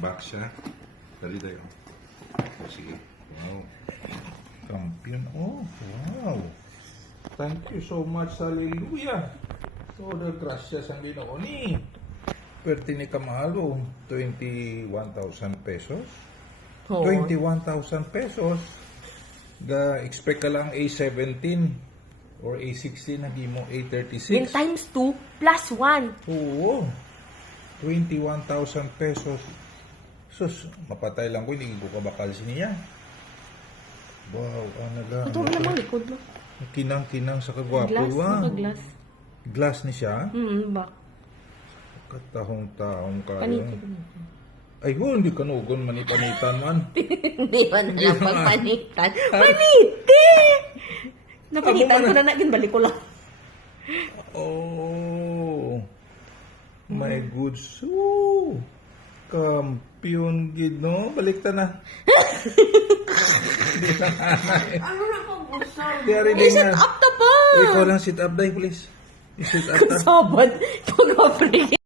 box siya. Dali tayo. Sige. Wow. Kampiyon. Oh, wow. Thank you so much. Hallelujah. Todo gracias ang Ginoo ni. Pwerte ni kamalo. 21,000 pesos. Oo. 21,000 pesos. Expect ka lang A17 or A16 nagi mo Yung A36. times 2 plus 1. Oo. 21,000 pesos. Sus, mapatay lang ko, hindi ko kabakal siya. Wow, ano lang. Ito mo naman likod mo. Kinang-kinang sa kagwapo. Glass, Wow. naka-glass. Glass ni siya. Bak. Katahong-tahong kayo. Panito. Ay, hindi kanugon manipanitan man. Hindi pa na lang pagpanitan. Paniti! Napanitan ko na naging balik ko lang. Oh, my goods. Ooh, kampiyon gid no. Baliktad na. Ano na pang gusto? Diari din I-set nga. up na ba? Ikaw lang sit up day, please. I-sit up na. Sabad. Pag-operate.